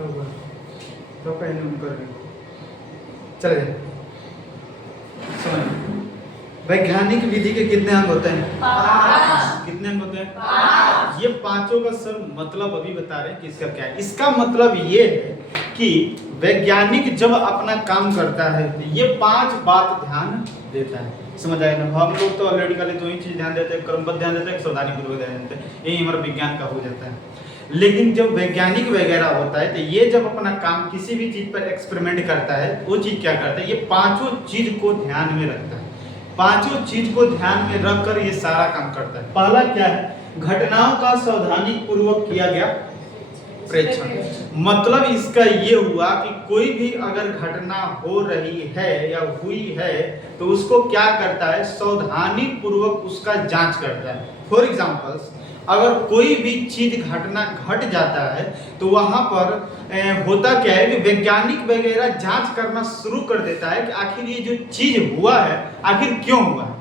लिखा हुआ तो कहने हम कर रहे चले समझ। वैज्ञानिक विधि के कितने अंग होते हैं? 5। कितने अंग होते हैं? 5। ये पांचों का सर मतलब अभी बता रहे हैं कि इसका क्या है। इसका मतलब ये है कि वैज्ञानिक जब अपना काम करता है तो ये 5 बात ध्यान देता है। समझ आए ना? हम लोग तो ऑलरेडी खाली 2 ही चीज ध्यान देते हैं, क्रमबद्ध ध्यान देते हैं, सावधानीपूर्वक ध्यान देते हैं, यही हमारा विज्ञान का हो जाता है। लेकिन जब वैज्ञानिक वगैरह होता है तो ये जब अपना काम किसी भी चीज पर एक्सपेरिमेंट करता है, वो चीज क्या करता है, ये पांचों चीज को ध्यान में रखता है। पांचों चीज को ध्यान में रखकर ये सारा काम करता है। पहला क्या है? घटनाओं का सावधानी पूर्वक किया गया प्रेक्षण। मतलब इसका ये हुआ कि कोई भी अगर घटना हो रही है या हुई है तो उसको क्या करता है, सावधानी पूर्वक उसका जांच करता है। फॉर एग्जाम्पल्स, अगर कोई भी चीज घटना घट जाता है तो वहां पर होता क्या है कि वैज्ञानिक वगैरह जांच करना शुरू कर देता है कि आखिर ये जो चीज हुआ है आखिर क्यों हुआ है।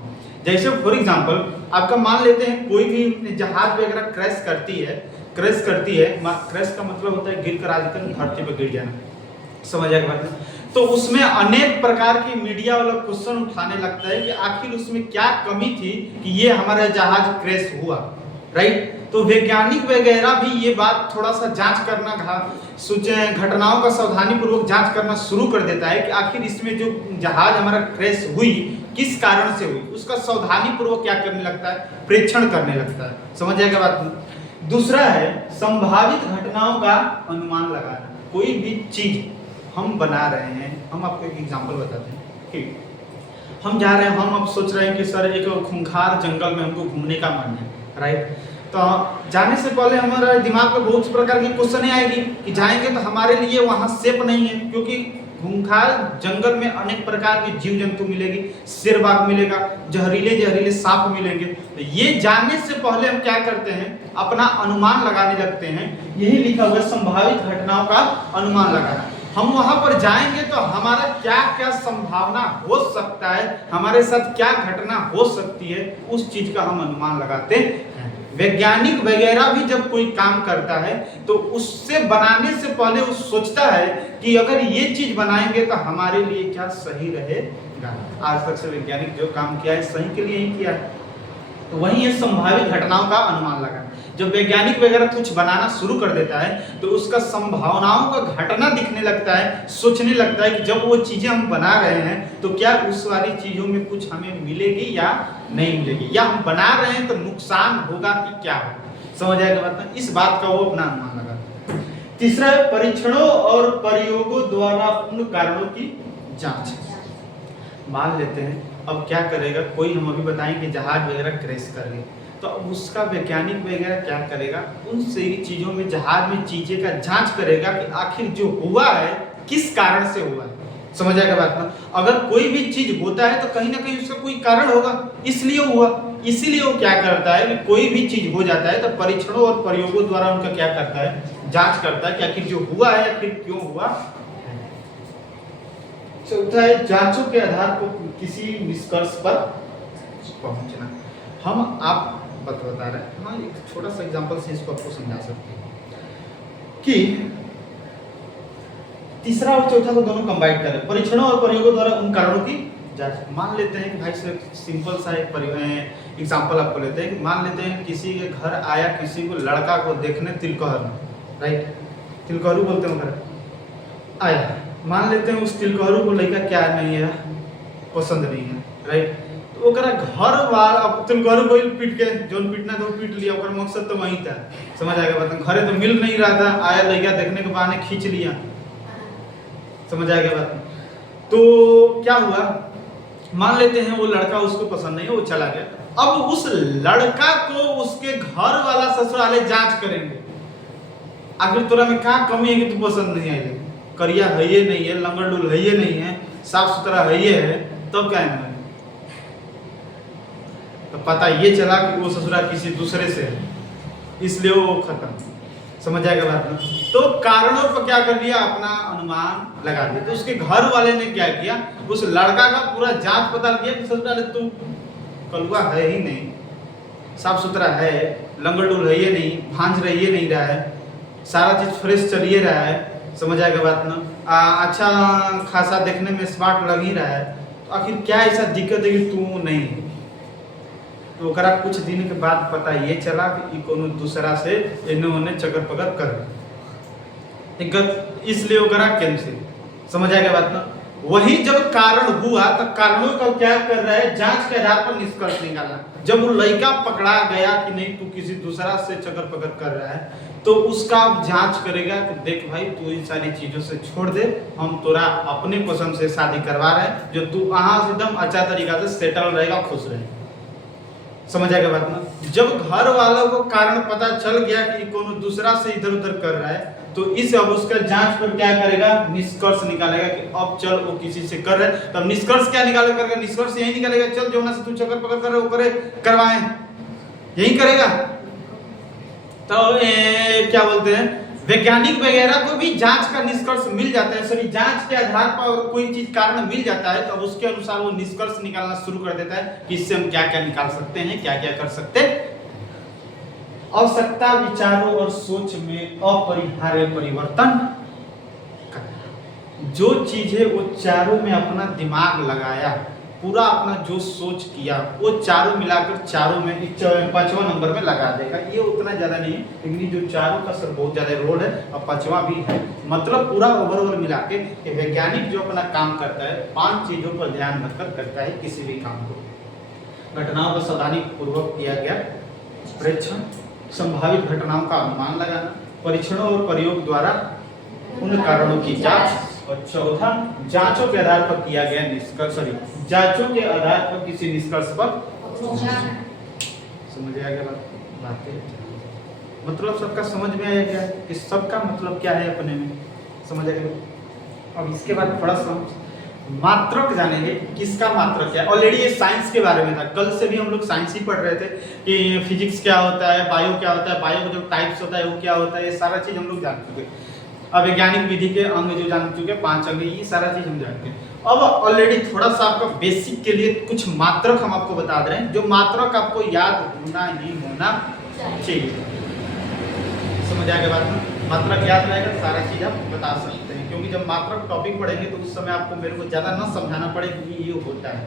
जैसे फॉर एग्जाम्पल आपका मान लेते हैं कोई भी जहाज वगैरह क्रैश करती है, क्रैश का मतलब होता है गिर कर आदतन धरती पर गिर जाना। समझ आएगा बात? तो उसमें अनेक प्रकार की मीडिया वाला क्वेश्चन उठाने लगता है कि आखिर उसमें क्या कमी थी कि ये हमारा जहाज क्रैश हुआ, राइट? तो वैज्ञानिक वगैरह भी ये बात थोड़ा सा जांच करना, घटनाओं का सावधानी पूर्वक जांच करना शुरू कर देता है कि आखिर इसमें जो जहाज हमारा क्रैश हुई किस कारण से हुई, उसका सावधानी पूर्वक क्या करने लगता है, प्रेक्षण करने लगता है। समझ जाएगा बात? दूसरा है संभावित घटनाओं का अनुमान लगाना। कोई भी चीज हम बना रहे हैं, हम आपको एक एग्जांपल बताते हैं। ठीक, हम जा रहे हैं, हम अब सोच रहे हैं कि सर एक खूंखार जंगल में हमको घूमने का मन है, राइट? तो जाने से पहले हमारे दिमाग में बहुत प्रकार की क्वेश्चन आएगी कि जाएंगे तो हमारे लिए वहां सेफ नहीं है, क्योंकि खूंखार जंगल में अनेक प्रकार के जीव जंतु मिलेगी, शेर बाघ मिलेगा, जहरीले सांप मिलेंगे। तो ये जानने से पहले हम क्या करते हैं, अपना अनुमान लगाने लगते हैं। यही लिखा हुआ संभावित घटनाओं का अनुमान लगाना। हम वहां पर जाएंगे तो हमारा क्या क्या संभावना हो सकता है, हमारे साथ क्या घटना हो सकती है, उस चीज का हम अनुमान लगाते हैं। वैज्ञानिक वगैरह भी जब कोई काम करता है तो उससे बनाने से पहले वो सोचता है कि अगर ये चीज बनाएंगे तो हमारे लिए क्या सही रहेगा। आज तक से वैज्ञानिक जो काम किया है सही के लिए ही किया है। तो वही ये संभावित घटनाओं का अनुमान लगाना। जब वैज्ञानिक वगैरह कुछ बनाना शुरू कर देता है तो उसका संभावनाओं का घटना दिखने लगता है, सोचने लगता है कि जब वो चीजें हम बना रहे हैं तो क्या उस वाली चीजों में कुछ हमें मिलेगी या नहीं मिलेगी, या हम बना रहे हैं तो नुकसान होगा कि क्या होगा। समझ आएगा बात? इस बात का वो अपना अनुमान लगाता है। तीसरा है परीक्षणों और प्रयोगों द्वारा उन कारणों की जांच। मान लेते हैं अब क्या करेगा कोई, हम अभी बताएंगे जहाज वगैरह क्रैश कर गए तो अब उसका वैज्ञानिक वगैरह क्या करेगा, उन सही चीजों में जहाज में चीजें का जांच करेगा कि आखिर जो हुआ है किस कारण से हुआ है। समझ आएगा बात ना? अगर कोई भी चीज होता है तो कहीं ना कहीं उसका कोई कारण होगा, इसलिए हुआ। इसीलिए वो क्या करता है कि कोई भी चीज हो जाता है तो परीक्षणों और प्रयोगों द्वारा उनका क्या करता है, जांच करता है कि आखिर जो हुआ है आखिर क्यों हुआ। चौथा है जांचों के आधार पर किसी निष्कर्ष पर पहुंचना। हम आप बता रहे हैं, हाँ एक छोटा सा एग्जांपल से इसको आपको समझा सकते हैं कि तीसरा और चौथा को दोनों कंबाइन करें। परीक्षणों और प्रयोगों द्वारा उन कारणों की जांच। मान लेते हैं कि भाई सिंपल सा एक एग्जांपल आपको लेते हैं कि मान लेते हैं किसी के घर आया, किसी को लड़का को देखने तिलकहर, राइट? तिलकहरू बोलते हैं घर आया। मान लेते हैं उस तिलकहरू को लड़का क्या नहीं है, पसंद नहीं है, राइट? तो ओकरा घर वाला तिलकहरू को पीट के जोन पीटना तो पीट लिया, ओकर मकसद तो वही था। समझ आएगा बात? घरे तो मिल नहीं रहा था, आया लड़का देखने के बहाने खींच लिया। समझ आएगा बात? तो क्या हुआ, मान लेते हैं वो लड़का उसको पसंद नहीं है, वो चला गया। अब उस लड़का को उसके घर वाला ससुराले जांच करेंगे, आखिर तोरा में क्या कमी है कि तू पसंद नहीं आई, करिया है ये नहीं है, लंगड़डुल है ये नहीं है, साफ सुथरा है ये है, तब क्या है? तो पता ये चला कि वो ससुरा किसी दूसरे से है, इसलिए वो खत्म। समझ आएगा बात ना? तो कारणों पर क्या कर लिया, अपना अनुमान लगा दिया। तो उसके घर वाले ने क्या किया, उस लड़का का पूरा जांच पता किया कि ससुराल तू कलुआ है ही नहीं, साफ सुथरा है, लंगड़डुल है ये नहीं, भांज रही ये नहीं रहा है, सारा चीज फ्रेश चलिए रहा है, समझ आएगा बात ना। अच्छा खासा देखने में स्मार्ट लग ही रहा है, तो आखिर क्या ऐसा दिक्कत है कि तू नहीं है? तो ओकरा कुछ दिन के बाद पता ये चला कि ई कोनो दूसरा से इन्होंने चक्कर पकड़ कर इसलिए ओकरा कैंसिल। समझ आएगा बात ना। वही जब कारण हुआ तो कारणों का क्या कर रहा है, जांच के आधार पर निष्कर्ष निकालना। जब वो लड़का पकड़ा गया कि नहीं तू किसी दूसरा से चक्कर पकड़ कर रहा है, तो उसका आप जांच करेगा कि देख भाई तू इन सारी चीजों से छोड़ दे, हम तोरा अपने पसंद से शादी करवा रहे हैं, जो तू वहां से एकदम अच्छा तरीका से सेटल रहेगा, खुश रहेगा। समझ आएगा बात ना। जब घर वालों को कारण पता चल गया कि कोनो दूसरा से इधर उधर कर रहा है, तो इस अब उसका जांच पर क्या करेगा, निष्कर्ष निकालेगा कि अब चल वो किसी से कर रहा है। तब निष्कर्ष क्या निकालेगा, निष्कर्ष यही निकालेगा चल जो से तू चक्कर पकड़ कर रहे वो करे, करवाएं, यही करेगा। तो क्या बोलते हैं, वैज्ञानिक वगैरह को भी जांच का निष्कर्ष मिल जाता है, सॉरी जांच के आधार पर कोई चीज कारण मिल जाता है, तो अब उसके अनुसार वो निष्कर्ष निकालना शुरू कर देता है कि इससे हम क्या क्या निकाल सकते हैं, क्या क्या कर सकते हैं। आवश्यकता विचारों और सोच में अपरिहार्य परिवर्तन। जो चीज है वो चारों में अपना दिमाग लगाया, पूरा अपना जो सोच किया वो चारों मिलाकर चारों में 5वां नंबर में लगा देगा। ये उतना ज्यादा नहीं है, लेकिन जो चारों का सर बहुत ज्यादा रोल है और 5वां भी है। मतलब पूरा ओवरऑल मिला के वैज्ञानिक जो अपना काम करता है 5 चीजों पर ध्यान रखकर करता है किसी भी काम को। घटनाओं को सावधानी पूर्वक किया गया प्रेक्षण, संभावित घटनाओं का अनुमान लगाना, परीक्षणों और प्रयोग द्वारा उन कारणों की जांच, और चौथा जांचों के आधार पर किया गया निष्कर्ष, सॉरी जांचों के आधार पर किसी निष्कर्ष पर समझ आ गया बात। मतलब सबका समझ में आया क्या कि सबका मतलब क्या है अपने में, समझ आ गया। अब इसके बाद थोड़ा सा मात्रक जानेंगे, किसका मात्रक क्या है। ऑलरेडी ये साइंस के बारे में था, कल से भी हम लोग साइंस ही पढ़ रहे थे कि फिजिक्स क्या होता है, बायो क्या होता है, बायो का जो टाइप्स होता है वो क्या होता है, ये सारा चीज हम लोग जान चुके। अब वैज्ञानिक विधि के अंग जो जान चुके 5 अंग, ये सारा चीज हम जानते हैं। अब ऑलरेडी थोड़ा सा आपका बेसिक के लिए कुछ मात्रक हम आपको बता दे रहे हैं, जो मात्रक आपको याद होना ही होना चाहिए। समझ आएगा बात में, मात्रक याद रहेगा सारा चीज आप बता सकते हैं, क्योंकि जब मात्रक टॉपिक पढ़ेंगे तो उस समय आपको मेरे को ज्यादा ना समझाना पड़े कि ये होता है।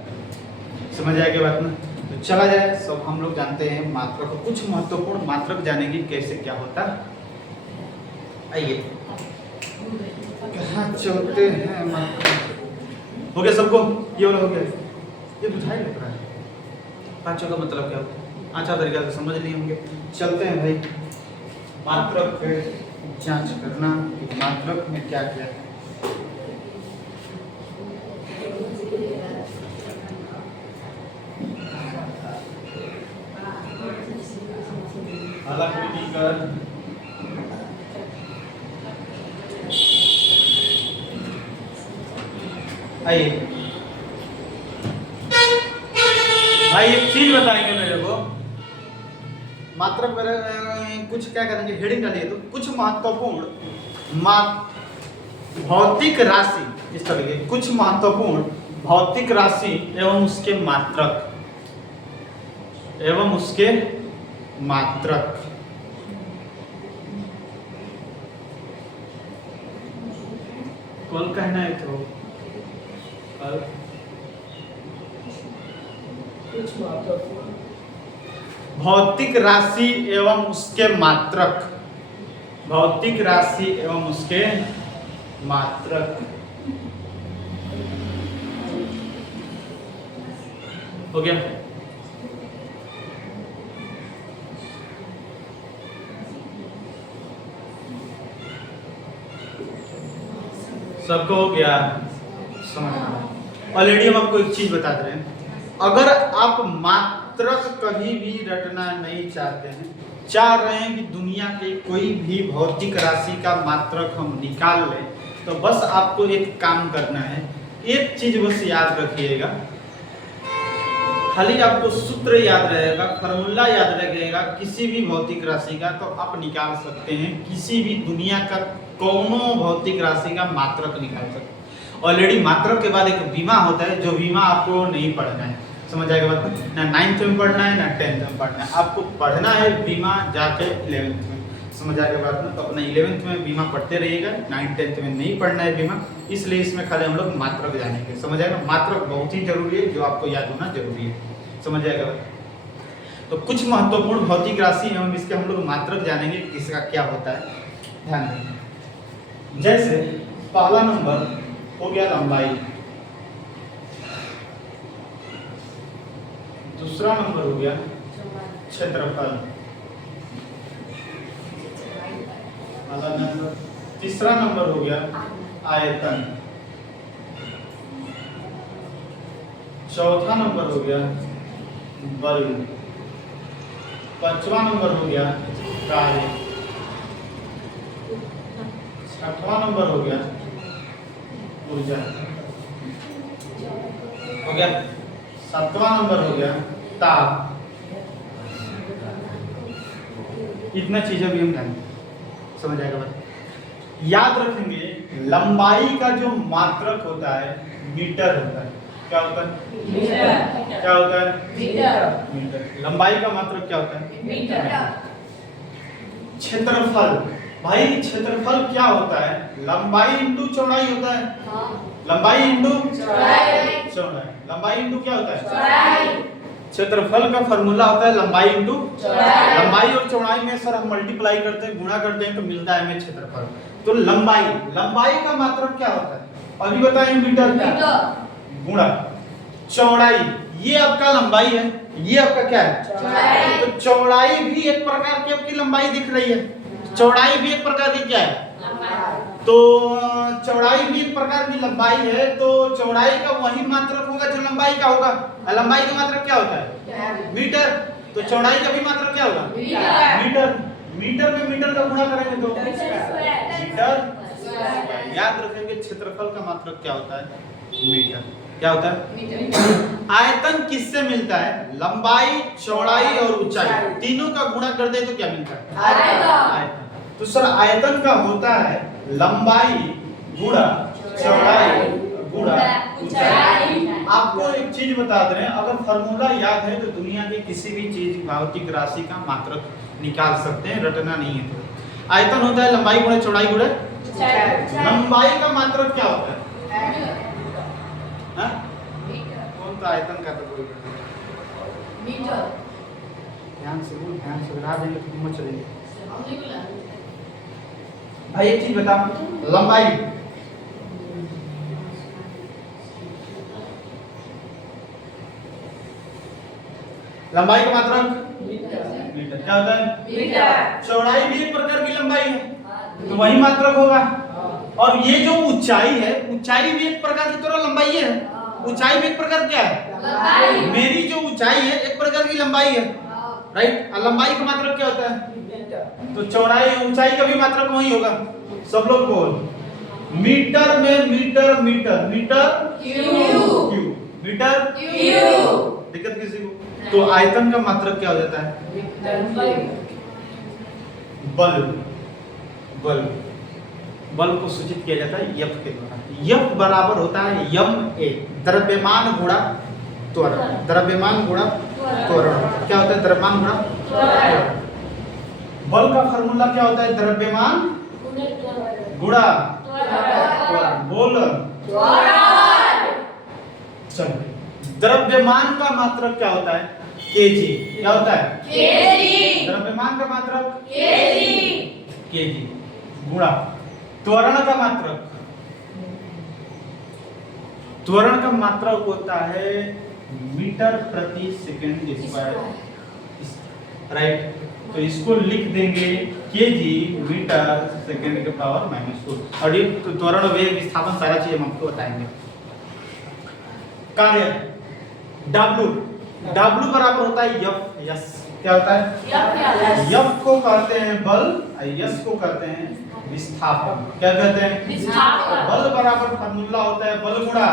समझ आएगा बात में, तो चला जाए। सब हम लोग जानते हैं मात्रक, कुछ महत्वपूर्ण मात्रक जानेंगे कैसे क्या होता है। आइए कहाँ चलते हैं, हो गया सबको, ये वाला हो गया, ये बुझाई लग रहा है। 5 का मतलब क्या होता है अच्छा तरीका से समझ नहीं होंगे। चलते हैं भाई, मात्रक पे जांच करना, मात्रक में क्या क्या है। अलग कर आइए भाई एक चीज बताएंगे मेरे को, मात्रक कुछ क्या करेंगे, हेडिंग डालिए तो कुछ महत्वपूर्ण भौतिक राशि, इस तरह के कुछ महत्वपूर्ण भौतिक राशि एवं उसके मात्रक, एवं उसके मात्रक। कल कहना है तो भौतिक राशि एवं उसके मात्रक, भौतिक राशि एवं उसके मात्रक हो गया। सबको हो गया समझना। ऑलरेडी हम आपको एक चीज बता दे रहे हैं, अगर आप मात्रक कभी भी रटना नहीं चाहते हैं, चाह रहे हैं कि दुनिया के कोई भी भौतिक राशि का मात्रक हम निकाल लें, तो बस आपको एक काम करना है, एक चीज बस याद रखिएगा, खाली आपको सूत्र याद रहेगा, फॉर्मूला याद रखिएगा किसी भी भौतिक राशि का, तो आप निकाल सकते हैं किसी भी दुनिया का कोनो भौतिक राशि का मात्रक निकाल सकते हैं। ऑलरेडी मात्रक के बाद एक विमा होता है, जो विमा आपको नहीं पढ़ना है, समझ आएगा बात, ना 9th में पढ़ना है ना 10th में पढ़ना है, आपको पढ़ना है विमा जाके 11th में। समझ आएगा बात में। तो अपना 11th में बीमा पढ़ते रहिएगा, 9th 10th में नहीं पढ़ना है बीमा, इसलिए इसमें खाली हम लोग मात्रक जानेंगे। समझ आएगा, मात्रक बहुत ही जरूरी है, जो आपको याद होना जरूरी है। समझ आएगा बात। तो कुछ महत्वपूर्ण भौतिक राशि एवं इसके हम लोग मात्रक जानेंगे, किसका क्या होता है, ध्यान देंगे। जैसे पहला नंबर हो गया लंबाई, दूसरा नंबर हो गया क्षेत्रफल, तीसरा नंबर हो गया आयतन, चौथा नंबर हो गया बल, पांचवा नंबर हो गया कार्य, छठवां नंबर हो गया ऊर्जा, हो गया सातवां नंबर हो गया ताप। इतना चीजें भी हम जानेंगे। समझ आएगा बात। याद रखेंगे लंबाई का जो मात्रक होता है मीटर होता है। क्या होता है? मीटर। क्या होता है? मीटर। मीटर। लंबाई का मात्रक क्या होता है? मीटर। क्षेत्रफल, भाई क्षेत्रफल क्या होता है? लंबाई इंटू चौड़ाई होता है। लंबाई इंटू चौड़ाई। लंबाई इंटू क्या होता है? चौड़ाई। क्षेत्रफल का फार्मूला होता है लंबाई इंटू चौड़ाई। लंबाई और चौड़ाई में सर हम मल्टीप्लाई करते हैं, गुणा करते हैं, तो मिलता है हमें क्षेत्रफल। तो लंबाई, लंबाई का मात्रक क्या होता है? अभी बताएं मीटर क्या? गुणा चौड़ाई, ये आपका लंबाई है, ये आपका क्या है? चौड़ाई। तो चौड़ाई भी एक प्रकार की आपकी लंबाई दिख रही है, चौड़ाई भी एक प्रकार की क्या है? तो चौड़ाई भी एक प्रकार की लंबाई है, तो चौड़ाई का वही मात्रक होगा जो लंबाई का होगा। लंबाई का मात्रक क्या होता है? मीटर। तो चौड़ाई का भी मात्रक क्या होगा? मीटर। मीटर में मीटर का गुणा करेंगे तो मीटर। याद रखेंगे क्षेत्रफल का मात्रक क्या होता है? मीटर। क्या होता है? आयतन किससे मिलता है? लंबाई, चौड़ाई और ऊंचाई, तीनों का गुणा कर दे तो क्या मिलता है? आयतन। तो सर आयतन का होता है लंबाई गुणा चौड़ाई गुणा ऊंचाई। आपको एक चीज बता दे रहे हैं, अगर फार्मूला याद है तो दुनिया की किसी भी चीज भौतिक राशि का मात्रक निकाल सकते हैं, रटना नहीं है। तो आयतन होता है लंबाई गुणा चौड़ाई गुणा ऊंचाई। लंबाई का मात्रक क्या होता है? हाँ? कौन सा आयतन का? तो कोई मीटर। ध्यान से बोल, ध्यान से बता देंगे तो हिम्मत चलेगी। भाई एक चीज बता, लंबाई लंबाई का मात्रक मीटर। क्या होता है? मीटर। चौड़ाई भी एक प्रकार की लंबाई है, तो वही मात्रक होगा। और ये जो ऊंचाई है, ऊंचाई भी एक प्रकार की तरह लंबाई है। ऊंचाई भी एक प्रकार क्या है? लंबाई। मेरी जो ऊंचाई है एक प्रकार की लंबाई है, राइट। लंबाई का मात्रक क्या होता है? तो चौड़ाई ऊंचाई का भी मात्रक वही होगा। सब लोग बोल, मीटर में metre metre metre cube metre cube. दिक्कत किसी को? तो आयतन का मात्रक क्या हो जाता है? बल। बल, बल को सूचित किया जाता है यफ के द्वारा। यफ बराबर होता है यम ए, द्रव्यमान गुणा त्वरण। द्रव्यमान गुणा त्वरण। क्या होता है? द्रव्यमान गुणा त्वरण। बल का फार्मूला क्या होता है? द्रव्यमान गुणा त्वरण। बोल चलो, द्रव्यमान का मात्रक क्या होता है? केजी। क्या होता है? केजी। द्रव्यमान का मात्रक केजी गुणा त्वरण का मात्रक। त्वरण का मात्रक होता है मीटर प्रति सेकंड स्क्वायर, राइट। तो इसको लिख देंगे केजी मीटर सेकंड के पावर -4। और ये त्वरण वेग विस्थापन सारा चीज हम आपको बताएंगे। कार्य W, W बराबर होता है यफ यस। क्या होता है? यफ को कहते हैं बल, यस को कहते हैं विस्थापन। क्या कहते हैं? विस्थापन। बल बराबर फार्मूला होता है बल गुणा,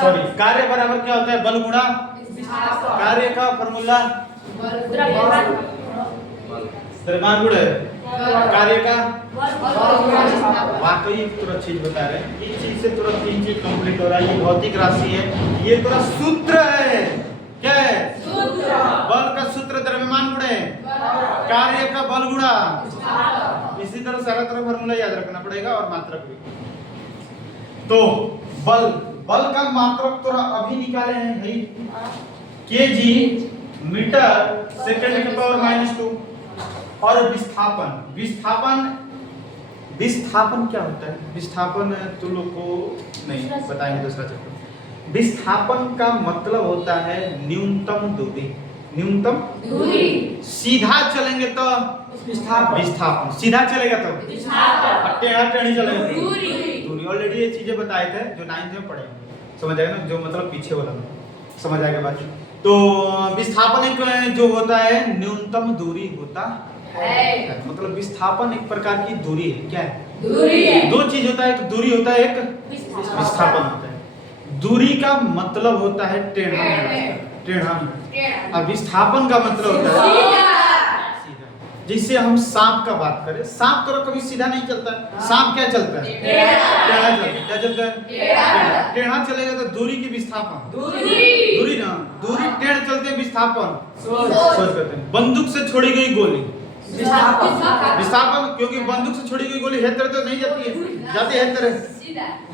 सॉरी, कार्य बराबर क्या होता है? बल गुणा विस्थापन। कार्य का फार्मूला द्रव्यमान गुणा कार्य का। वाकई तुरंत चीज बता रहे हैं, इस चीज से तुरंत तीन चीज कंप्लीट हो रहा है। ये भौतिक राशि है, ये तुरंत सूत्र है। क्या है? सूत्र। बल का सूत्र सूत्र द्रव्यमान गुणे कार्य का बल गुणा। इसी तरह सारा तरह फॉर्मूला याद रखना पड़ेगा और मात्रक भी। तो बल, बल का मात्रक तो अभी निकाले हैं भाई, केजी मीटर सेकंड के पावर -2। और विस्थापन, विस्थापन विस्थापन क्या होता है? विस्थापन तुम लोग को नहीं बताएंगे दूसरा चैप्टर। विस्थापन का मतलब होता है न्यूनतम दूरी। न्यूनतम दूरी, सीधा चलेंगे तो विस्थापन, विस्थापन सीधा चलेगा तो विस्थापन, टेढ़ा टेढ़ी चलेगा दूरी। दूरी ऑलरेडी ये चीजें बताए थे जो 9th में पढ़े, समझ आएगा ना, जो मतलब पीछे वाला समझ आएगा बात। तो विस्थापन एक जो होता है न्यूनतम दूरी होता है, मतलब विस्थापन एक प्रकार की दूरी है। क्या है? दूरी है। दो चीज होता है, एक दूरी होता है, एक विस्थापन होता है। दूरी का मतलब होता है टेढ़ा, टेढ़ा, और विस्थापन का मतलब होता है सीधा। जिससे हम सांप का बात करें, सांप तो कभी सीधा नहीं चलता है, सांप क्या चलता है? टेढ़ा चलता है। क्या चलता है? टेढ़ा चलेगा तो दूरी की विस्थापन, दूरी ना, दूरी टेढ़ चलते हैं, विस्थापन सोच करते हैं। बंदूक से छोड़ी गई गोली विस्थापन, क्योंकि बंदूक से छोड़ी गई गोली हेतर तो नहीं जाती है, जाती है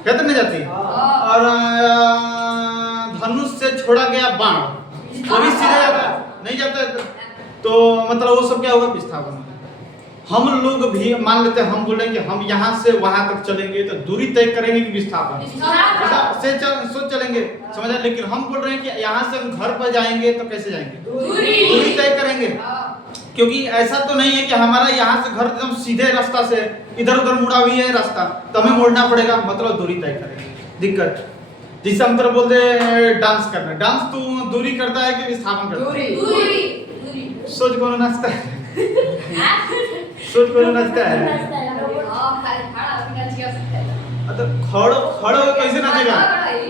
हेतर नहीं जाती। और धनुष से छोड़ा गया बाण वो भी सीधे जाता है, नहीं जाता है। तो मतलब वो सब क्या होगा? विस्थापन। हम लोग भी मान लेते हैं, हम बोलेंगे हम यहाँ से वहां तक चलेंगे तो दूरी तय करेंगे कि विस्थापन से सोच चलेंगे, समझा? लेकिन हम बोल रहे हैं कि यहाँ से हम घर पर जाएंगे तो कैसे जाएंगे? दूरी तय करेंगे, क्योंकि ऐसा तो नहीं है कि हमारा यहाँ से घर एकदम सीधे रास्ता से, इधर उधर मुड़ा हुई है रास्ता तो हमें मोड़ना पड़ेगा, मतलब दूरी तय करेंगे। दिक्कत जिससे हम तरह बोलते हैं डांस करना, डांस तो दूरी करता है कि विस्थापन करता है? दूरी। सोच कौन नाचता है? सोच कौन नाचता है? तो खड़ो कैसे नाचेगा?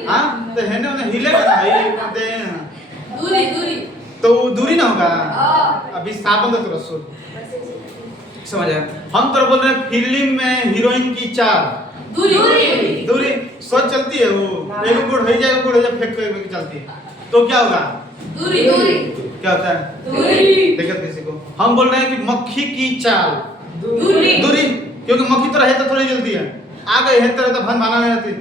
हाँ तो है ना, हिलेगा ना भाई, कहते हैं दूरी, तो दूरी ना होगा। अभी विस्थापन तो तुरंत सोच समझ आया। हम तो बोल रहे हैं फिल्म में हीरोइन की चाल, दूरी सोच चलती है, वो एक गुड़ हो जाए फेंक के चलती है, तो क्या होगा? दूरी। क्या होता है? दूरी। देखो किसी को हम बोल रहे हैं कि मक्खी की चाल, दूरी, क्योंकि मक्खी तो रहे तो थोड़ी जल्दी है, आ गए है तो भन भाना नहीं रहती,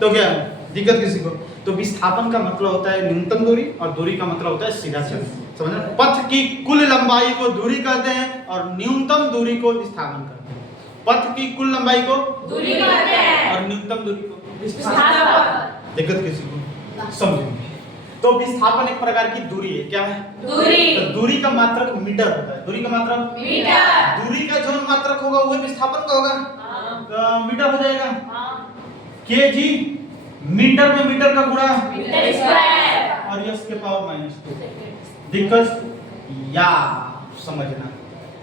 तो क्या दिक्कत किसी को? तो विस्थापन का मतलब होता है न्यूनतम दूरी और दूरी का मतलब होता है सीधा चलना, समझ? पथ की कुल लंबाई को दूरी कहते हैं और न्यूनतम दूरी को विस्थापन कहते हैं। पथ की कुल लंबाई को दूरी कहते हैं और न्यूनतम दूरी को विस्थापन। दिक्कत किसी को? समझेंगे। तो विस्थापन एक प्रकार की दूरी है। क्या है? दूरी। तो दूरी का मात्रक मीटर होता है। दूरी का मात्रक मीटर। दूरी का जो मात्रक होगा वो विस्थापन का होगा, तो मीटर हो जाएगा। केजी मीटर में मीटर का गुणा मीटर स्क्वायर और यस के पावर -2। दिक्कत या समझना,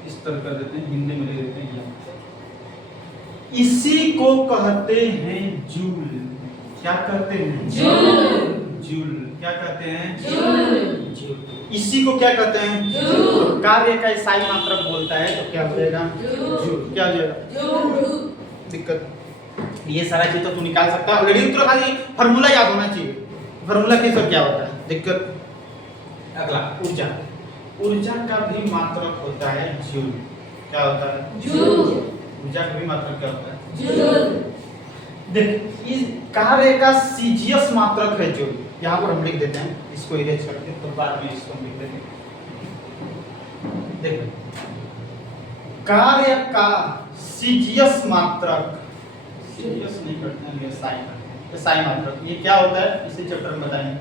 इस तरह कर देते हैं, हिंदी में ले लेते हैं या। इसी को कहते हैं जूल। क्या कहते हैं? जूल। क्या कहते हैं? जूल। इसी को क्या कहते हैं? जूल। कार्य का इकाई मात्रक बोलता है तो क्या हो जाएगा? जूल। क्या हो जाएगा? दिक्कत ये सारा चीज तो तू निकाल सकता है ऑलरेडी, तो खाली फार्मूला याद होना चाहिए, फार्मूला के सब क्या होता है। दिक्कत अगला ऊर्जा। ऊर्जा का भी मात्रक होता है जूल। क्या होता है? जूल। ऊर्जा का भी मात्रक क्या होता है? जूल। देख इस कार्य का सीजीएस मात्रक है जूल। यहाँ पर हम लिख देते हैं, इसको इरेज करके, तो बाद में इसको लिख देते हैं। देखो कार्य का सीजीएस मात्रक, सीजीएस नहीं करते हैं, एसआई करते हैं। एसआई मात्रक ये क्या होता है इसी चैप्टर में बताएंगे।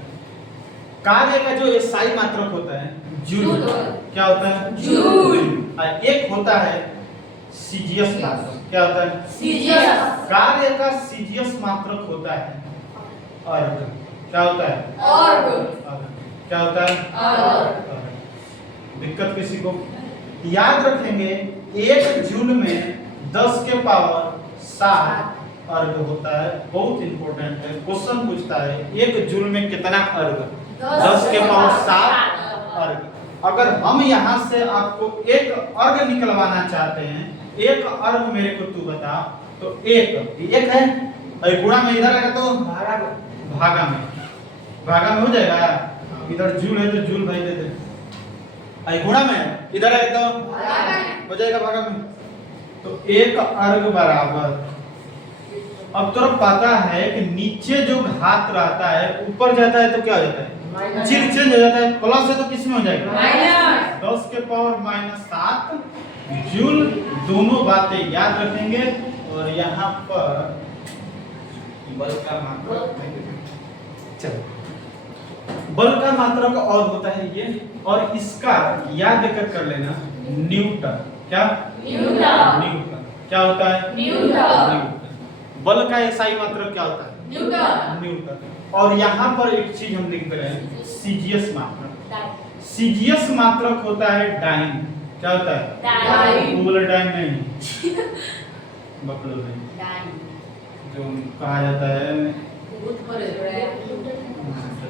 कार्य का जो एसआई मात्रक होता है जूल। क्या होता है? जूल। एक होता है सीजीएस मात्रक। क्या होता है? सीजीएस। कार्य का सीजीएस मात्रक होता है अर्ग। क्या होता है? अर्ग। क्या होता है? अर्ग। दिक्कत किसी को? याद रखेंगे 1 जूल में 10 के पावर 7 अर्ग होता है। बहुत इंपॉर्टेंट है, क्वेश्चन पूछता है 1 जूल में कितना अर्ग? 10 के पावर 7 अर्ग। अगर हम यहाँ से आपको एक अर्ग निकलवाना चाहते हैं, एक अर्ग मेरे को तू बता, तो एक है और गुणा में इधर आएगा तो भागा में हो जाएगा। इधर जूल है तो जूल भाई दे दे, आई गुणा में, इधर है तो हो जाएगा भागा में। तो एक अर्ग बराबर, अब तो पता है कि नीचे जो घात रहता है ऊपर जाता है तो क्या हो जाता है, चिन्ह चेंज हो जाता है। प्लस है तो किस में हो जाएगा, माइनस 10 के पावर -7 जूल। दोनों बातें याद रखेंगे। और यहाँ पर बल का मात्रक, चलो बल का मात्रक और होता है ये, और इसका याद कर लेना न्यूटन। क्या न्यूटन, न्यूटन क्या होता है, न्यूटन। बल का एसआई मात्रक क्या होता है, न्यूटन, न्यूटन। और यहाँ पर एक चीज हम लिख रहे हैं, सीजीएस मात्रक। सीजीएस मात्रक होता है डाइन। क्या होता है, डाइन। बोले डाइन नहीं, बकलो नहीं, जो कहा जाता है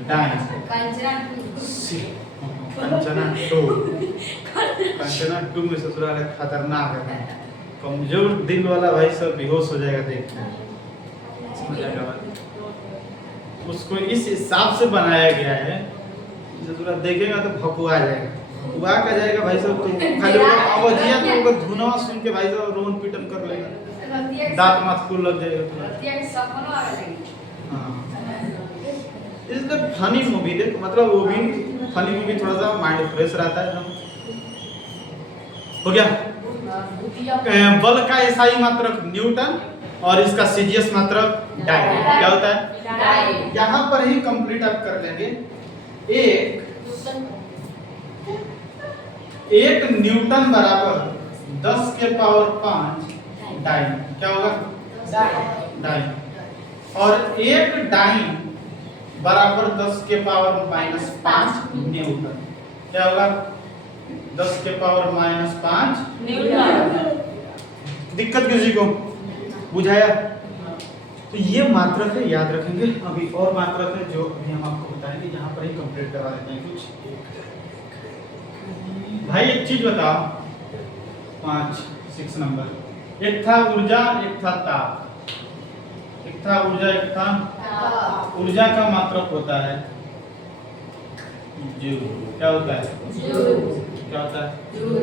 डाइन। कंचना 2 में ससुराल है, खतरनाक है, कमजोर दिल वाला भाई सब बेहोश हो जाएगा देख समझ जाएगा बात। उसको इस हिसाब से बनाया गया है, ससुराल देखेगा तो भकुआ जाएगा, भकुआ का जाएगा भाई सब। तो खाली आवाजिया तो उनका धुनवा सुन के भाई सब रोन पीटन कर लेगा, दांत माथ खुल लग जाएगा। हां इज द फनी मूवी देख, मतलब वो भी फनी मूवी, थोड़ा सा माइंड फ्रेश रहता है। हो गया। बल का एसआई मात्रक न्यूटन और इसका सीजीएस मात्रक डाइन। क्या होता है, यहाँ पर ही कंप्लीट आप कर लेंगे। एक न्यूटन बराबर 10 के पावर 5 डाइन। क्या होगा, डाइन। और एक डाइन बराबर 10 के पावर -5 न्यूटन। क्या होगा, 10 के पावर -5 न्यूटन। दिक्कत किसी को बुझाया? तो ये मात्रक है, याद रखेंगे। अभी और मात्रक है जो अभी हम आपको बताएंगे, यहाँ पर ही कंप्लीट करवा देते हैं कुछ। भाई एक चीज बताओ, 6 नंबर, एक था ऊर्जा, एक था ताप। एक था ऊर्जा, एक था ऊर्जा का मात्रक होता है जूल। क्या होता है, जूल। क्या होता है, जूल।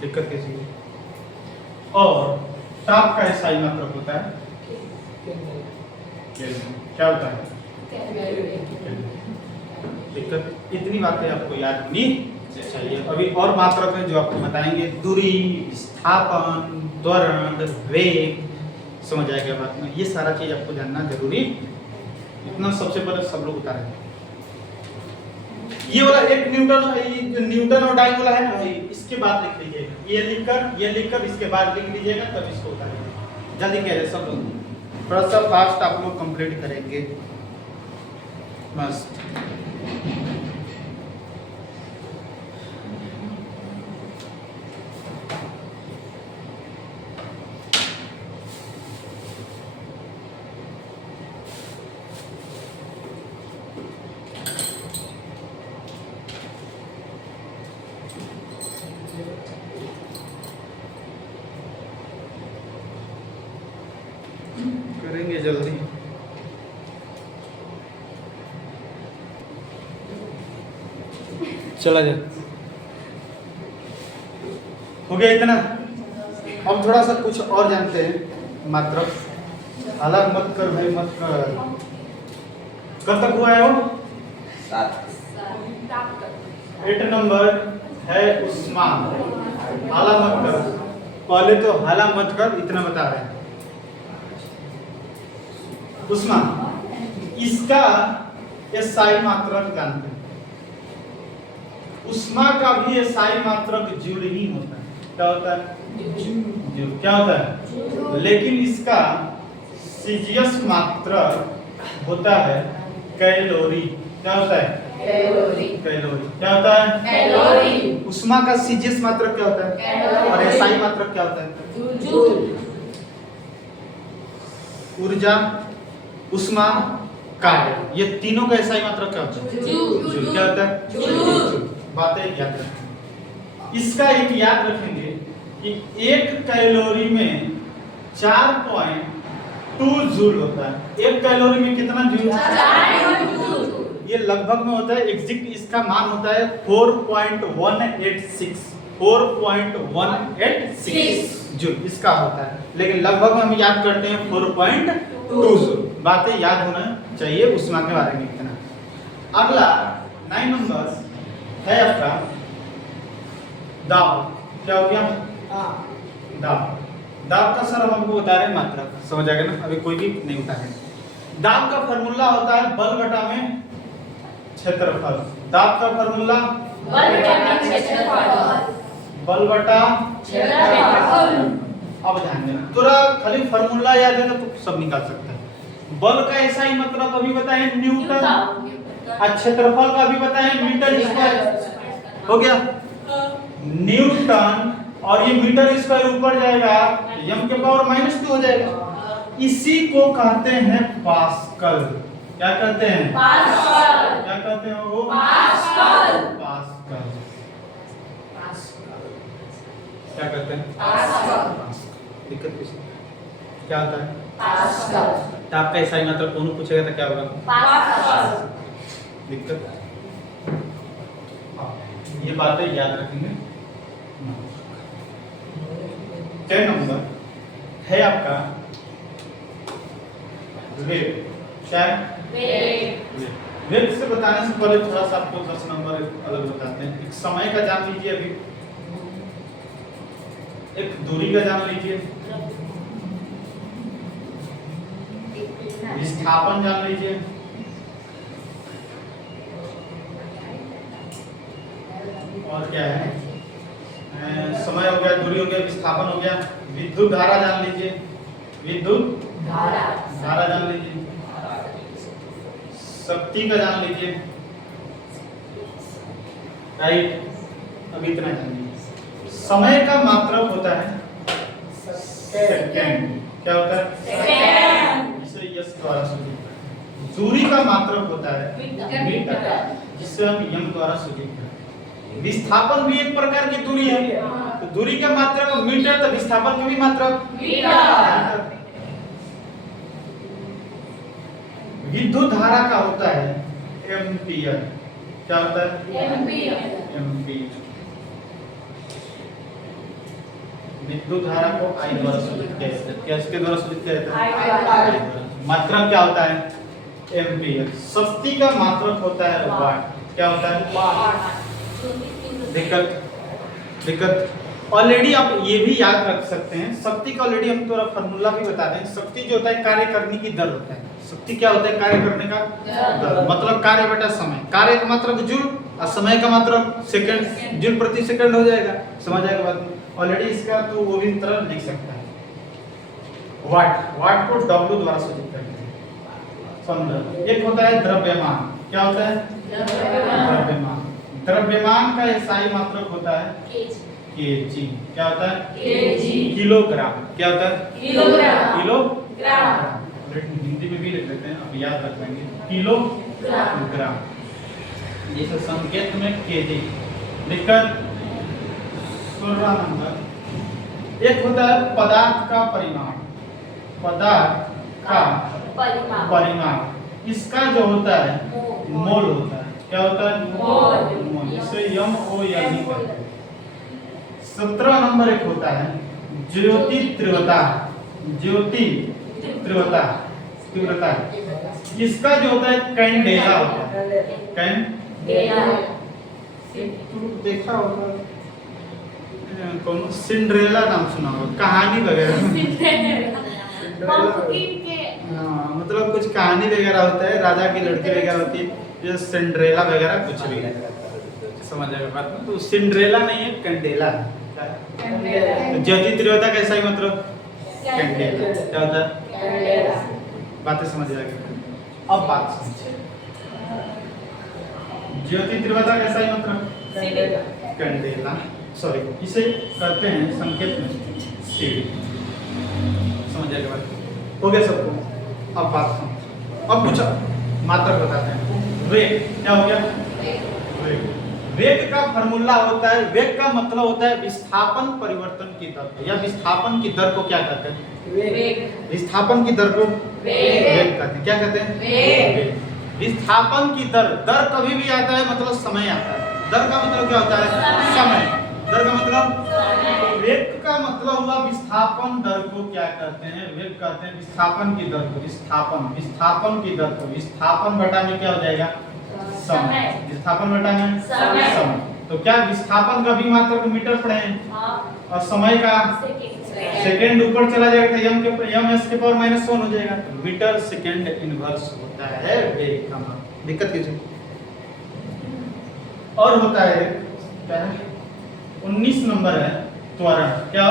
दिक्कत कैसी है? और ताप का एसआई मात्रक होता है क्या होता है, दिक्कत। इतनी बातें आपको याद होनी चाहिए। अभी और मात्रक है जो आपको बताएंगे, दूरी, स्थापन, त्वरण, वेग, समझ आएगा बात में। ये सारा चीज आपको जानना जरूरी, इतना सबसे पहले सब लोग उतारे। ये वाला एक न्यूटन और डाइन वाला है ना भाई, इसके बाद लिख लीजिएगा, ये लिखकर इसके बाद लिख लीजिएगा, तब इसको उतारिएगा। जल्दी कह रहे सब लोग, थोड़ा सा फास्ट आप लोग कंप्लीट करेंगे। मस्त। करेंगे जल्दी। चला जाए, हो गया इतना। अब थोड़ा सा कुछ और जानते हैं मात्रक। अलग मत कर भाई, मत कर। कब तक हुआ है वो, 8 नंबर है उष्मा। हाला मत कर, पहले तो हाला मत कर, इतना बता रहे हैं। उष्मा, इसका एसआई मात्रक जानते हैं। उष्मा का भी एसआई मात्रक जूल ही होता है। क्या होता है, जूल। क्या होता है, लेकिन इसका सीजीएस मात्रक होता है कैलोरी। क्या होता है, कैलोरी। कैलोरी क्या होता है, कैलोरी। उष्मा का सीजीएस मात्रक क्या होता है, कैलोरी। और एसआई मात्रक क्या होता है, जूल। ऊर्जा, उष्मा, कार्य, ये तीनों का एसआई मात्रक क्या होता है, जूल। क्या होता है, जूल। बातें याद रखें। इसका एक याद रखेंगे कि 1 कैलोरी में 4.2 जूल होता है। 1 कैलोरी में कितना जूल, ये लगभग में होता है, एग्जैक्ट इसका मान होता है 4.186 4.186 जूल इसका होता है, लेकिन लगभग में हम याद करते हैं 4.20। बातें याद होना चाहिए उष्मा के बारे में इतना। अगला 9 नंबर है आपका दाब। क्या हो गया? दाब। दाब का सर हमको बता रहे हैं मात्रा, समझ आ गया ना? अभी कोई भी नहीं उठाए। दाब का फार्मूला होता है बल बटा में क्षेत्रफल। दाब का फार्मूला बल बटा क्षेत्रफल। अब ध्यान देना, थोड़ा खाली फार्मूला याद है ना तो सब निकाल सकते हैं। बल का ऐसा ही मतलब अभी बताएं न्यूटन, और क्षेत्रफल का भी बताएं मीटर स्क्वायर। हो गया न्यूटन, और ये मीटर स्क्वायर ऊपर जाएगा m के पावर -2 हो जाएगा। इसी को कहते हैं पास्कल। क्या कहते हैं? पास्कल। क्या कहते हैं वो? पास्कल। पास्कल। क्या कहते हैं? पास्कल। दिक्कत कुछ क्या होता है? पास्कल। तो आपका ऐसा ही मतलब कौन पूछेगा तो क्या होगा? पास्कल। दिक्कत ये बातें याद रखेंगे। 10 नंबर है आपका वेग। क्या है? वेग से बताने से पहले थोड़ा सा आपको 10 नंबर अलग बताते हैं। एक समय का जान लीजिए, अभी एक दूरी का जान लीजिए, विस्थापन जान लीजिए, और क्या है? समय हो गया, दूरी हो गया, विस्थापन हो गया। विद्युत धारा जान लीजिए, विद्युत धारा जान लीजिए, शक्ति का जान लीजिए, राइट। अभी इतना जान लीजिए। समय का मात्रक होता है सेकंड। क्या होता है? सेकंड। इसे यस द्वारा सूचित करते हैं। दूरी का मात्रक होता है मीटर, जिसे हम यम द्वारा सूचित करते हैं। विस्थापन भी एक प्रकार की दूरी है, तो दूरी का मात्रक मीटर, तो विस्थापन की भी मात्रक मीटर। विद्युत धारा का होता है एम्पियर। क्या होता है? एम्पियर। विद्युत धारा को आई द्वारा सूचित किया जाता है। किसके द्वारा सूचित किया जाता है? आई। मात्रक क्या होता है? एम्पियर। शक्ति का मात्रक होता है वाट। क्या होता है? वाट। दिक्कत ऑलरेडी आप ये भी याद रख सकते हैं, शक्ति का ऑलरेडी हम थोड़ा फार्मूला भी बता दें। शक्ति जो होता है कार्य करने की दर होता है। शक्ति क्या होता है? कार्य करने का दर, मतलब कार्य बटा समय। कार्य का मात्रक जूल और समय का मात्रक सेकंड, जूल प्रति सेकंड हो जाएगा। समझ आएगा बात में? ऑलरेडी इसका तो वो भी तरह लिख सकता है। वाट को W द्वारा सूचित करते हैं। समझो, एक होता है द्रव्यमान। क्या होता है? द्रव्यमान। द्रव्यमान का SI मात्रक होता है kg। क्या होता है? kg। किलोग्राम। क्या होता है? किलोग्राम। हिंदी में भी लिख लेते हैं, अब याद रख लेंगे किलोग्राम। जैसे संकेत में kg लिखकर। 16 नंबर एक होता है पदार्थ का परिमाण। पदार्थ का परिमाण, इसका जो होता है मोल होता है। क्या होता है? मोल। इसे MOL कहते हैं। 17 नंबर एक होता है ज्योति तीव्रता। ज्योति तीव्रता, इसका जो होता है कैंडेला होता है। कैंडेला देखा होगा, कौन? सिंड्रेला नाम सुना होगा, कहानी वगैरह। मतलब कुछ कहानी वगैरह होता है, राजा की लड़की वगैरह होती है, ये सिंड्रेला वगैरह कुछ भी समझ आएगा बात में। तो सिंड्रेला नहीं है, कैंडेला है। तो ज्योति तीव्रता कैसा ही मतलब कैंडेला। क्या होता है? बातें समझ आएगी। अब बात समझिए, ज्योति तीव्रता कैसा ही मतलब कैंडेला, सॉरी इसे कहते हैं संकेत में सीडी। समझ आएगा बात? हो गया सबको? अब बात समझ, अब कुछ मात्रक बताते हैं। वेग। क्या हो गया? वेग। वेग का फार्मूला होता है, वेग का मतलब होता है विस्थापन परिवर्तन की दर, या विस्थापन की दर को क्या कहते हैं? वेग। विस्थापन की दर को वेग कहते हैं। क्या कहते हैं? वेग। विस्थापन की दर, दर कभी भी आता है मतलब समय आता है। दर का मतलब क्या होता है? समय। दर का मतलब तो वेग का मतलब हुआ विस्थापन दर को क्या कहते हैं? वेग कहते हैं विस्थापन की दर को। विस्थापन की दर को विस्थापन बटा में क्या हो जाएगा? समय। विस्थापन बटा में समय। तो क्या विस्थापन का भी मात्रक मीटर पढ़े हैं और समय का सेकंड ऊपर चला जाएगा तो m s के पावर -1 हो जाएगा। तो मीटर सेकंड इनवर्स होता है वेग का मान। दिक्कत कीजिए। और होता है क्या है? 19 नंबर है त्वरण। क्या?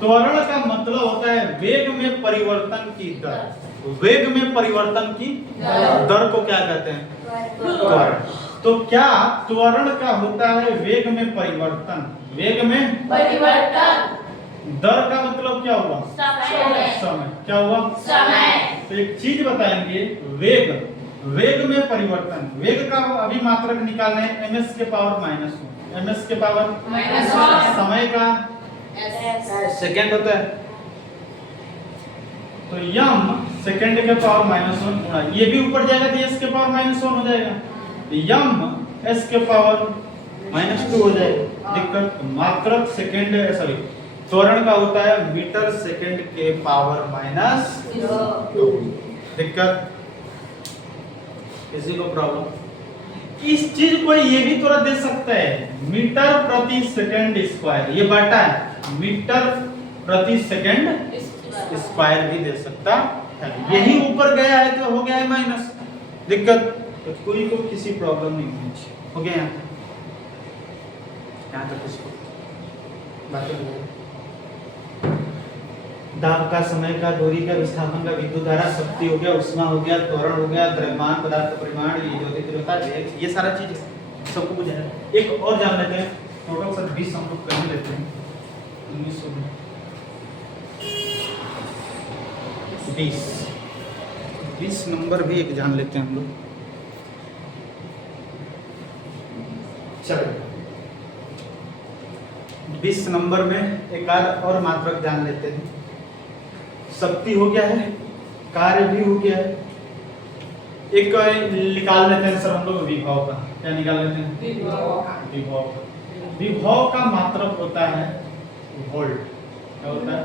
त्वरण का मतलब होता है वेग में परिवर्तन की दर। वेग में परिवर्तन की दर को क्या कहते हैं? त्वरण। तो क्या त्वरण का होता है वेग में परिवर्तन? वेग में परिवर्तन। दर का मतलब क्या हुआ? समय। क्या हुआ? समय। तो एक चीज बताएंगे, वेग में परिवर्तन। वेग का अभी मात्रक निकालना है ms के पावर -1। ms के पावर -1। समय का सेकंड होता है तो m सेकंड के पावर -1 गुणा ये भी ऊपर जाएगा तो s के पावर -1 हो जाएगा। m s के पावर -2 हो जाएगा। दिक्कत मात्रक सेकंड सॉरी त्वरण का होता है मीटर सेकंड के पावर -2। दिक्कत किसी को प्रॉब्लम? इस चीज को ये भी थोड़ा दे सकता है मीटर प्रति सेकंड स्क्वायर। ये बटा है मीटर प्रति सेकंड स्क्वायर भी दे सकता है। यही ऊपर गया है तो हो गया है माइनस। दिक्कत तो कोई को किसी प्रॉब्लम नहीं होनी चाहिए। हो गया यहाँ तक इसको बातें दाब का, समय का, दूरी का, विस्थापन का, विद्युत धारा, शक्ति हो गया, उष्मा हो गया, त्वरण हो गया, द्रव्यमान पदार्थ का परिमाण, ये ज्योति तीव्रता, ये सारा चीज सबको बुझाया। एक और जान लेते हैं, टोटल सर 20 हम लोग कर ही लेते हैं। 20 नंबर भी एक जान लेते हैं हम लोग। चलो 20 नंबर में एक और मात्रक जान लेते हैं। शक्ति हो गया है, कार्य भी हो गया है। एक निकाल लेते हैं सर हम लोग विभव का। क्या निकाल लेते हैं? विभव का मात्रक होता है वोल्ट। क्या होता है?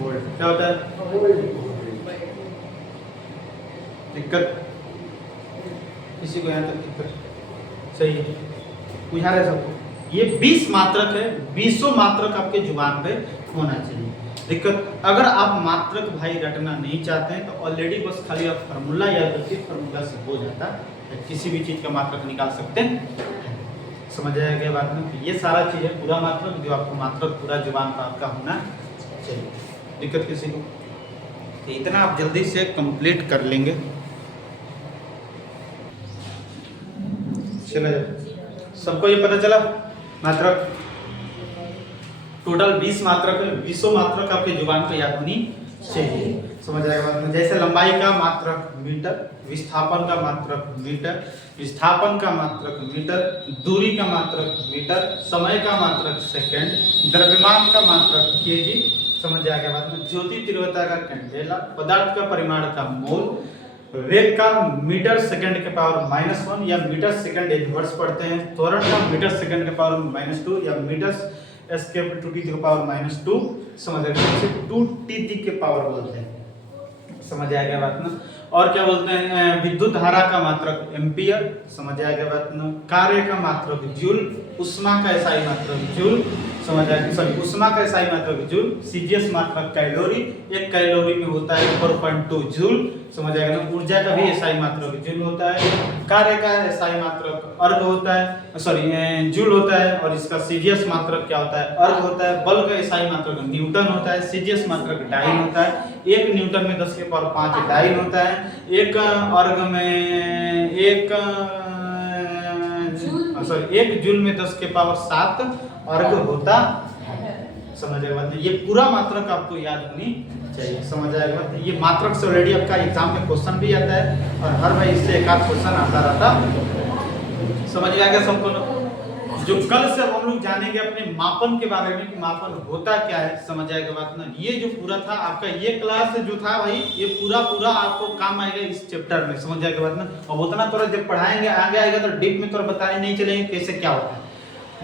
वोल्ट। क्या होता है? दिक्कत किसी को यहाँ तक दिक्कत? सही है, बुझा रहे सबको? ये 20 मात्रक है, 20 मात्रक आपके जुबान पे होना चाहिए। दिक्कत अगर आप मात्रक भाई रटना नहीं चाहते हैं तो ऑलरेडी बस खाली आप फार्मूला याद रखिए, फार्मूला से हो जाता है। किसी भी चीज का मात्रक निकाल सकते हैं। समझ आया क्या बात में? ये सारा चीज है पूरा मात्रक, जो आपको मात्रक पूरा जुबान पर आपका होना चाहिए। दिक्कत किसी को? तो इतना आप जल्दी से कंप्लीट कर लेंगे। चलो सबको ये पता चला मात्रक टोटल 20 मात्रक है। 20 मात्रक आपके जुबान पे याद होनी चाहिए। समझ आएगा बात में? जैसे लंबाई का मात्रक मीटर, विस्थापन का मात्रक मीटर, विस्थापन का मात्रक मीटर, दूरी का मात्रक मीटर, समय का मात्रक सेकंड, द्रव्यमान का मात्रक केजी। समझ आएगा बात में? ज्योति तीव्रता का कैंडेला, पदार्थ का परिमाण का मोल, वेग का मीटर सेकंड के पावर -1 या मीटर सेकंड इनवर्स पढ़ते हैं। त्वरण का मीटर सेकंड के पावर -2 या मीटर s के 2t के पावर -2। समझ आएगा? इसे 2t के पावर बोलते हैं। समझ आएगा बात ना? और क्या बोलते हैं? विद्युत धारा का मात्रक एम्पियर। समझ आएगा बात ना? कार्य का मात्रक जूल, उष्मा का एसआई मात्रक जूल। समझ आएगा? सॉरी, उष्मा का एसआई मात्रक जूल, सीजीएस मात्रक कैलोरी। एक कैलोरी में होता है 4.2 जूल। समझ आएगा ना? ऊर्जा का भी एसआई मात्रक जूल होता है। कार्य का एसआई मात्रक अर्ग होता है, सॉरी जूल होता है। और इसका सीजीएस मात्रक क्या होता है? अर्ग होता है। बल का एसआई मात्रक न्यूटन होता है। सीजीएस मात्रक डाइन होता है। 1 न्यूटन में 10 के पावर 5 डाइन होता है। एक अर्ग में एक जूल में 10 के पावर 7 अर्ग होता है। समझ आएगा बात? ये पूरा मात्रक आपको याद होनी चाहिए। समझ आएगा बात? ये मात्रक से ऑलरेडी आपका एग्जाम में क्वेश्चन भी आता है और हर भाई इससे एक आध क्वेश्चन आता रहता। समझ में आ गया सबको? जो कल से हम लोग जानेंगे अपने मापन के बारे में कि मापन होता क्या है, समझ आएगा बात ना। ये जो पूरा था आपका ये क्लास जो था भाई, ये पूरा आपको काम आएगा इस चैप्टर में, समझ आएगा बात ना। और उतना थोड़ा जब पढ़ाएंगे आगे आएगा तो डीप में थोड़ा बताने नहीं चलेंगे कैसे क्या होता है।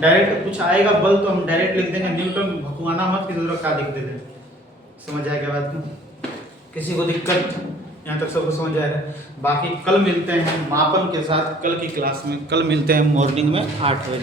डायरेक्ट कुछ आएगा बल तो हम डायरेक्ट लिख देंगे न्यूटन, भगवाना मत की जरूरत का लिख देंगे, समझ आएगा बात ना। किसी को दिक्कत यहाँ तक सबको समझ आएगा। बाकी कल मिलते हैं मापन के साथ, कल की क्लास में कल मिलते हैं मॉर्निंग में 8 बजे।